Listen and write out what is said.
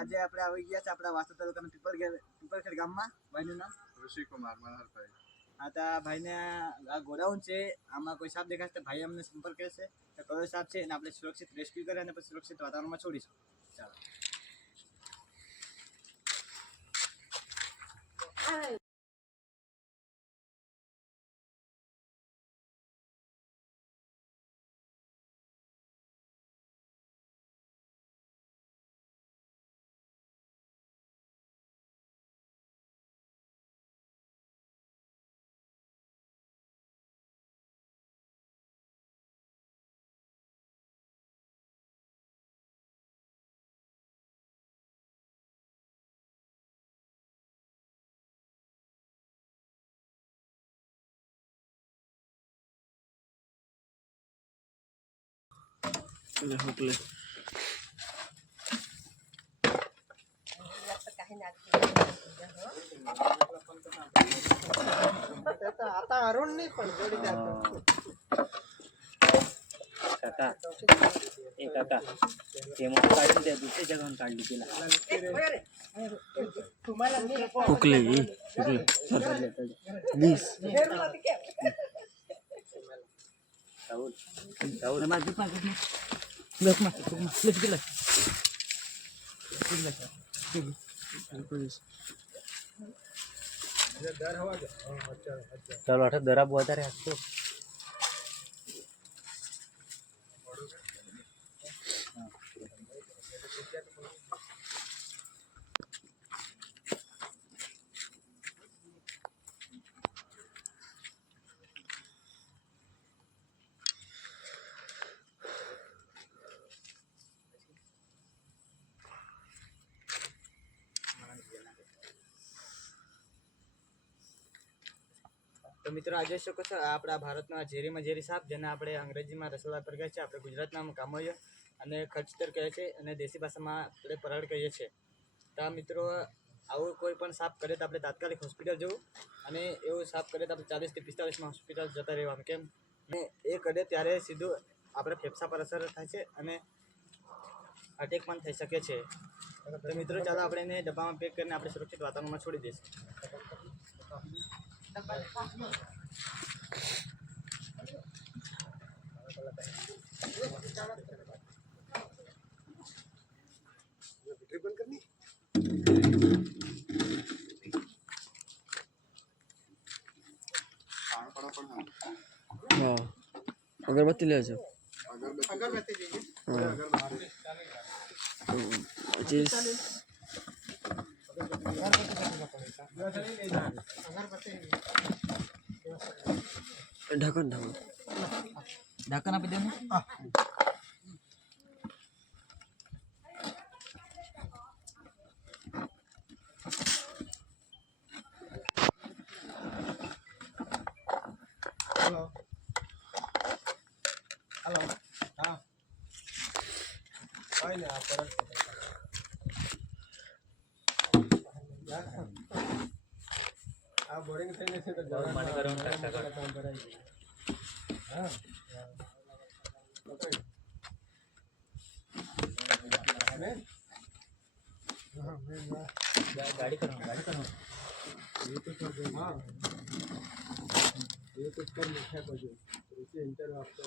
આજે આપણે આવી ગયા છે આપણા વાસદ તાલુકાના પીપળખેડ ગામમાં. ભાઈનું નામ ઋષિકુમાર મનહરભાઈ. આ તો ભાઈને આ ગોડાઉન છે, આમાં કોઈ સાપ દેખાશે તો ભાઈ અમને સંપર્ક કરશે તો કયો સાપ છે અને આપણે સુરક્ષિત રેસ્ક્યુ કરે અને પછી સુરક્ષિત વાતાવરણમાં છોડીશું. ચાલો. आता अरुण नहीं पण जोड़ी जातो काका ए काका ते मग काढून द्या दुसऱ्या जगावून काढली तिला तुम्हाला फुकले प्लीज राहुल राहुल माझी पाहिजे लस मार लस गेला चलो आता दरा बहुत है आपको તો મિત્રો આજે શકો છો આપણા ભારતના ઝેરીમાં ઝેરી સાપ, જેને આપણે અંગ્રેજીમાં રસોડા પર કહે છે, આપણે ગુજરાતનામાં કામોય અને ખચતર કહે છે અને દેશી ભાષામાં આપણે પરાળ કહીએ છીએ. તો આ મિત્રો આવું કોઈ પણ સાપ કરે તો આપણે તાત્કાલિક હોસ્પિટલ જવું, અને એવું સાપ કરે તો આપણે 40 થી 45માં હોસ્પિટલ જતા રહેવાનું. કેમ અને એ કરે ત્યારે સીધું આપણે ફેફસા પર અસર થાય છે અને અટેક પણ થઈ શકે છે. તો મિત્રો ચાલો આપણે એને ડબ્બામાં પેક કરીને આપણે સુરક્ષિત વાતાવરણમાં છોડી દઈશું. अगरबत्ती ले जाओ अगरबत्ती दीजिए ढक्कन ढक्कन ढक्कन आपी देना. हेलो हेलो हाँ कोई नहीं आप परत आप बोरिंग थे नहीं तो जरूर मन करो काम कराएंगे. हाँ ओके मैं हाँ मैं गाड़ी करो ये तो कर दे. हाँ ये तो कर लिखा है बजो इसे इंटरव्यू आपका